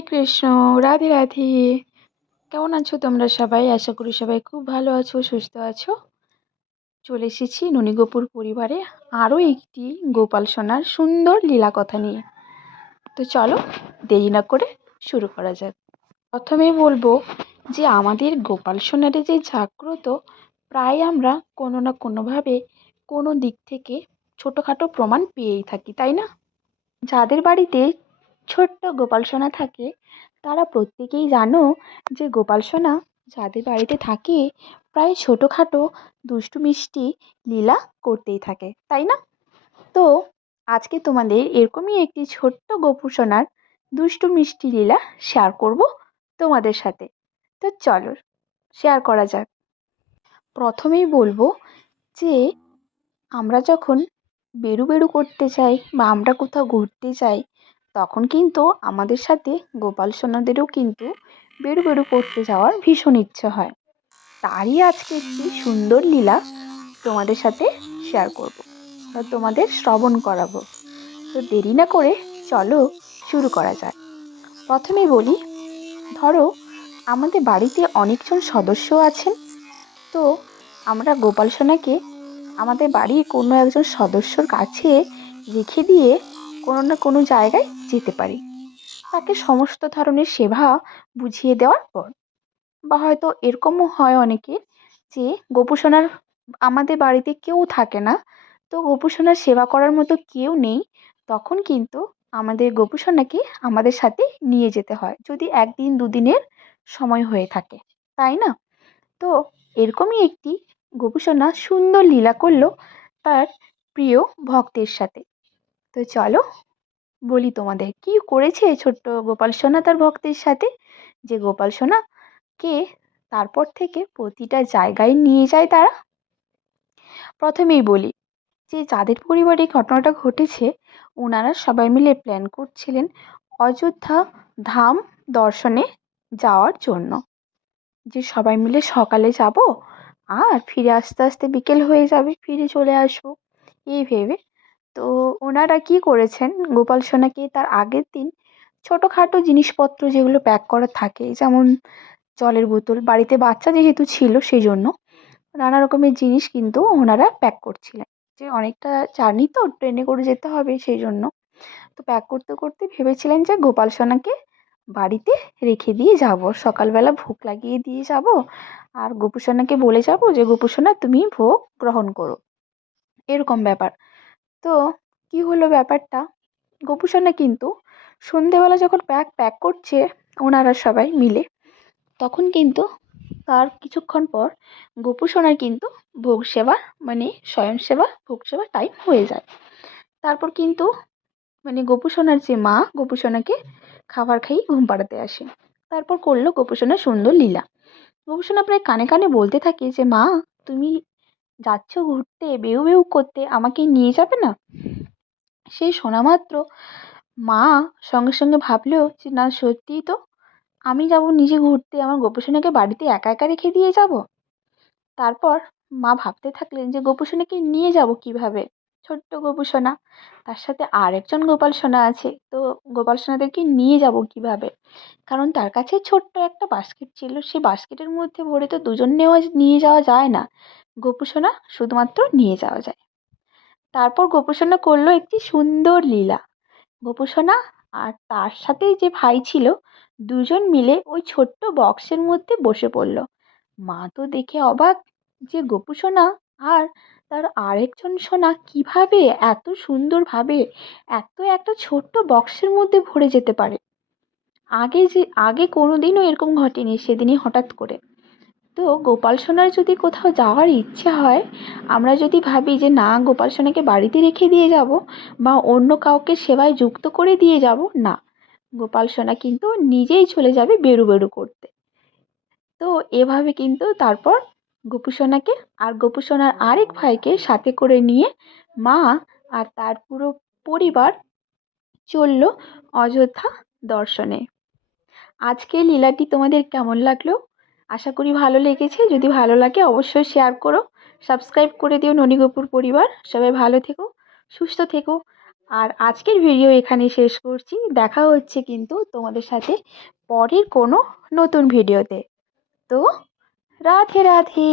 হরে কৃষ্ণ, রাধে রাধে। কেমন আছো তোমরা সবাই? আশা করি সবাই খুব ভালো আছো, সুস্থ আছো। চলে এসেছি ননীগোপুর পরিবারে আরও একটি গোপাল সোনার সুন্দর লীলা কথা নিয়ে। তো চলো, দেরি না করে শুরু করা যাক। প্রথমে বলব যে আমাদের গোপাল সোনারে যে জাগ্রত, প্রায় আমরা কোনো না কোনোভাবে কোনো দিক থেকে ছোটোখাটো প্রমাণ পেয়েই থাকি, তাই না? যাদের বাড়িতে ছোট্ট গোপাল সোনা থাকে, তারা প্রত্যেকেই জানো যে গোপাল সোনা যাদের বাড়িতে থাকে প্রায় ছোটোখাটো, দুষ্টু মিষ্টি লীলা করতেই থাকে, তাই না? তো আজকে তোমাদের এরকমই একটি ছোট্ট গোপু সোনার দুষ্টু মিষ্টি লীলা শেয়ার করব তোমাদের সাথে। তো চলো শেয়ার করা যাক। প্রথমেই বলব যে আমরা যখন বেরু বেরু করতে চাই বা আমরা কোথাও ঘুরতে যাই তখন কিন্তু আমাদের সাথে গোপাল সোনাদেরও কিন্তু বেরু বেরু করতে যাওয়ার ভীষণ ইচ্ছে হয়। তারই আজকে একটি সুন্দর লীলা তোমাদের সাথে শেয়ার করব। বা তোমাদের শ্রবণ করাবো। তো দেরি না করে চলো শুরু করা যাক। প্রথমে বলি, ধরো আমাদের বাড়িতে অনেকজন সদস্য আছেন। তো আমরা গোপাল সোনাকে আমাদের বাড়ির কোনো একজন সদস্যর কাছে রেখে দিয়ে কোনো না কোনো জায়গায় যেতে পারি। তাকে সমস্ত ধরনের সেবা বুঝিয়ে দেওয়ার পর বা হয়তো এরকমও হয় অনেকের যে গোপু সোনার আমাদের বাড়িতে কেউ থাকে না, তো গোপু সোনার সেবা করার মতো কেউ নেই, তখন কিন্তু আমাদের গোপু সোনাকে আমাদের সাথে নিয়ে যেতে হয়। যদি একদিন দুদিনের সময় হয়ে থাকে, তাই না? তো এরকমই একটি গোপু সোনা সুন্দর লীলা করল তার প্রিয় ভক্তের সাথে। তো চলো বলি তোমাদের, কি করেছে ছোট্ট গোপাল সোনা তার ভক্তের সাথে? যে গোপাল সোনা কে তারপর থেকে প্রতিটা জায়গায় নিয়ে যায় তারা? প্রথমেই বলি যে যাদের পরিবারে ঘটনাটা ঘটেছে ওনারা সবাই মিলে প্ল্যান করছিলেন অযোধ্যা ধাম দর্শনে যাওয়ার জন্য। যে সবাই মিলে সকালে যাব আর ফিরে আসতে আসতে বিকেল হয়ে যাবে, ফিরে চলে আসব। এই ভেবে তো ওনারা কী করেছেন? গোপাল সোনাকে তার আগের দিন ছোটোখাটো জিনিসপত্র যেগুলো প্যাক করা থাকে, যেমন জলের বোতল, বাড়িতে বাচ্চা যেহেতু ছিল সেই জন্য নানা রকমের জিনিস কিন্তু ওনারা প্যাক করছিলেন। যে অনেকটা জার্নি তো, ট্রেনে করে যেতে হবে সেই জন্য তো প্যাক করতে করতে ভেবেছিলেন যে গোপাল সোনাকে বাড়িতে রেখে দিয়ে যাব। সকালবেলা ভোগ লাগিয়ে দিয়ে যাব আর গোপু সোনাকে বলে যাব যে, গোপু সোনা, তুমি ভোগ গ্রহণ করো। এরকম ব্যাপার। তো কী হলো ব্যাপারটা? গোপুসোনা কিন্তু সন্ধেবেলা যখন প্যাক প্যাক করছে ওনারা সবাই মিলে, তখন কিন্তু তার কিছুক্ষণ পর গোপুসোনার কিন্তু ভোগ সেবা মানে স্বয়ং সেবা, ভোগ সেবা টাইম হয়ে যায়। তারপর কিন্তু মানে গোপুসোনার যে মা, গোপুসোনাকে খাবার খাইয়ে ঘুম পাড়াতে আসে। তারপর করল গোপুসনার সুন্দর লীলা। গোপুসোনা প্রায় কানে কানে বলতে থাকে যে, মা, তুমি যাচ্ছ ঘুরতে, বেউ বেউ করতে আমাকে নিয়ে যাবে না? সেই শোনা মাত্র মা সঙ্গে সঙ্গে ভাবলেও যে না, সত্যিই তো। আমি যাব নিজে ঘুরতে, আমার গোপু সোনাকে বাড়িতে একা একা রেখে দিয়ে যাব? তারপর মা ভাবতে থাকলেন যে গোপু সোনাকে নিয়ে যাব কীভাবে? ছোট্ট গোপু সোনা তার সাথে আর একজন গোপাল সোনা আছে। তো গোপাল সোনাদেরকে নিয়ে যাব কীভাবে? কারণ তার কাছে ছোট্ট একটা বাস্কেট ছিল। সেই বাস্কেটের মধ্যে ভরে তো দুজন নেওয়া, নিয়ে যাওয়া যায় না। গোপু সোনা শুধুমাত্র নিয়ে যাওয়া যায়। তারপর গোপুসোনা করল একটি সুন্দর লীলা। গোপুসোনা আর তার সাথে যে ভাই ছিল, দুজন মিলে ওই ছোট্ট বক্সের মধ্যে বসে পড়ল। মা তো দেখে অবাক যে গোপু সোনা আর তার আরেকজন সোনা কীভাবে এত সুন্দরভাবে এত একটা ছোট্ট বক্সের মধ্যে ভরে যেতে পারে। আগে যে, আগে কোনো দিনও এরকম ঘটেনি সেদিনই হঠাৎ করে। তো গোপাল সোনার যদি কোথাও যাওয়ার ইচ্ছে হয়, আমরা যদি ভাবি যে না, গোপাল সোনাকে বাড়িতে রেখে দিয়ে যাব বা অন্য কাউকে সেবায় যুক্ত করে দিয়ে যাব, না। গোপাল সোনা কিন্তু নিজেই চলে যাবে বেরু বেরু করতে। তো এভাবে কিন্তু তারপর গোপু সোনাকে আর গোপু সোনার আরেক ভাইকে সাথে করে নিয়ে মা আর তার পুরো পরিবার চলল অযোধ্যা দর্শনে। আজকে লীলাটি তোমাদের কেমন লাগল? আশা করি ভালো লেগেছে। যদি ভালো লাগে অবশ্যই শেয়ার করো। সাবস্ক্রাইব করে দিও ননীগপুর পরিবার। সবাই ভালো থেকো, সুস্থ থেকো। আর আজকের ভিডিও এখানে শেষ করছি। দেখা হচ্ছে কিন্তু তোমাদের সাথে পরের কোনো নতুন ভিডিওতে তো রাধে রাধে।